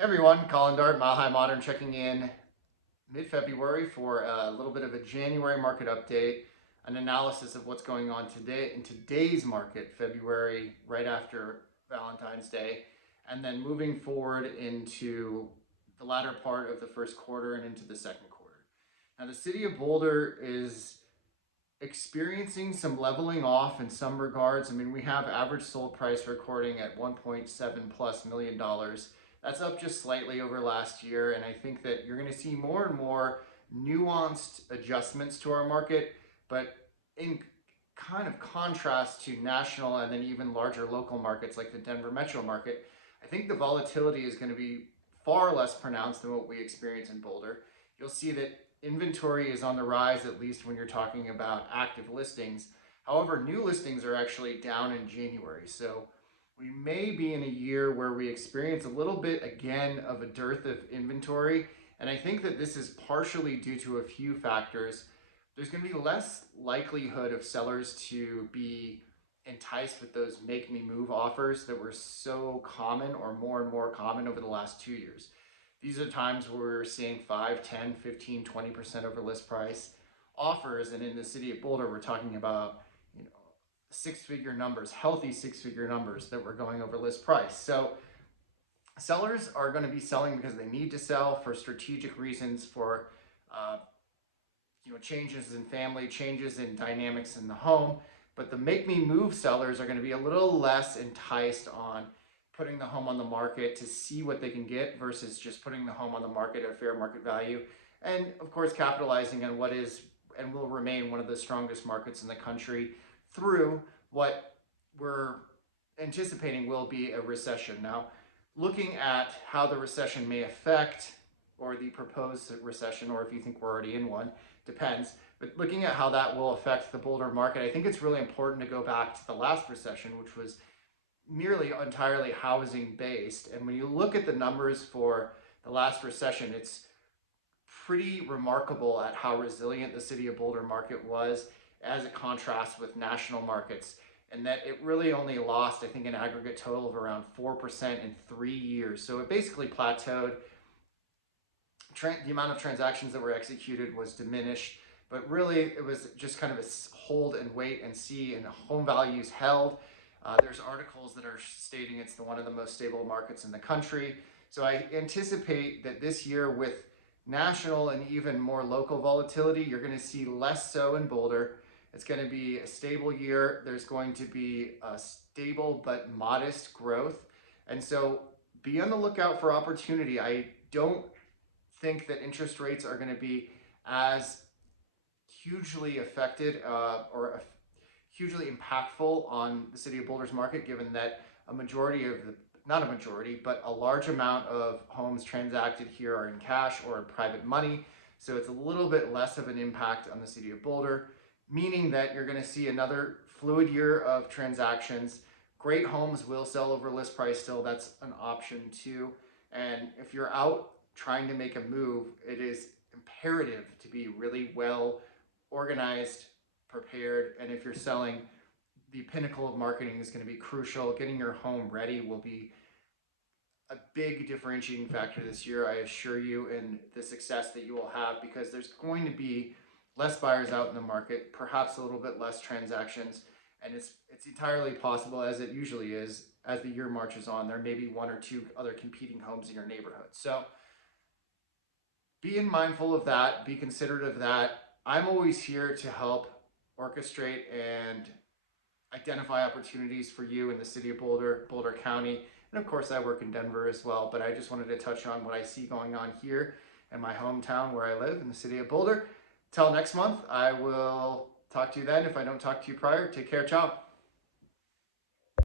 Hey everyone, Colin Dart, Mile High Modern checking in mid-February for a little bit of a January market update, an analysis of what's going on today in today's market, February, right after Valentine's Day, and then moving forward into the latter part of the first quarter and into the second quarter. Now, the city of Boulder is experiencing some leveling off in some regards. I mean, we have average sold price recording at 1.7 plus million dollars. That's up just slightly over last year, and I think that you're going to see more and more nuanced adjustments to our market, but in kind of contrast to national and then even larger local markets like the Denver metro market, I think the volatility is going to be far less pronounced than what we experience in Boulder. You'll see that inventory is on the rise, at least when you're talking about active listings. However, new listings are actually down in January. So we may be in a year where we experience a little bit again of a dearth of inventory. And I think that this is partially due to a few factors. There's going to be less likelihood of sellers to be enticed with those make me move offers that were so common or more and more common over the last 2 years. These are times where we're seeing 5, 10, 15, 20% over list price offers. And in the city of Boulder, we're talking about, six-figure numbers, healthy six-figure numbers that were going over list price. So sellers are going to be selling because they need to sell for strategic reasons, for changes in family, changes in dynamics in the home. But the make me move sellers are going to be a little less enticed on putting the home on the market to see what they can get versus just putting the home on the market at fair market value. And of course, capitalizing on what is and will remain one of the strongest markets in the country through what we're anticipating will be a recession. Now, looking at how the recession may affect, or the proposed recession, or if you think we're already in one, depends. But looking at how that will affect the Boulder market, I think it's really important to go back to the last recession, which was nearly entirely housing based. And when you look at the numbers for the last recession, it's pretty remarkable at how resilient the city of Boulder market was as it contrasts with national markets, and that it really only lost, I think, an aggregate total of around 4% in 3 years. So it basically plateaued. The amount of transactions that were executed was diminished, but really it was just kind of a hold and wait and see, and home values held. There's articles that are stating it's one of the most stable markets in the country. So I anticipate that this year, with national and even more local volatility, you're going to see less so in Boulder. It's going to be a stable year. There's going to be a stable but modest growth. And so be on the lookout for opportunity. I don't think that interest rates are going to be as hugely affected or hugely impactful on the city of Boulder's market, given that a majority of the, not a majority, but a large amount of homes transacted here are in cash or in private money. So it's a little bit less of an impact on the city of Boulder, meaning that you're going to see another fluid year of transactions. Great homes will sell over list price still. That's an option too. And if you're out trying to make a move, it is imperative to be really well organized, prepared, and if you're selling, the pinnacle of marketing is going to be crucial. Getting your home ready will be a big differentiating factor this year, I assure you, in the success that you will have, because there's going to be less buyers out in the market, perhaps a little bit less transactions, and it's entirely possible, as it usually is, as the year marches on, there may be one or two other competing homes in your neighborhood. So be mindful of that, be considerate of that. I'm always here to help orchestrate and identify opportunities for you in the city of Boulder, Boulder County, and of course I work in Denver as well, but I just wanted to touch on what I see going on here in my hometown where I live in the city of Boulder. Till next month, I will talk to you then. If I don't talk to you prior, take care, ciao.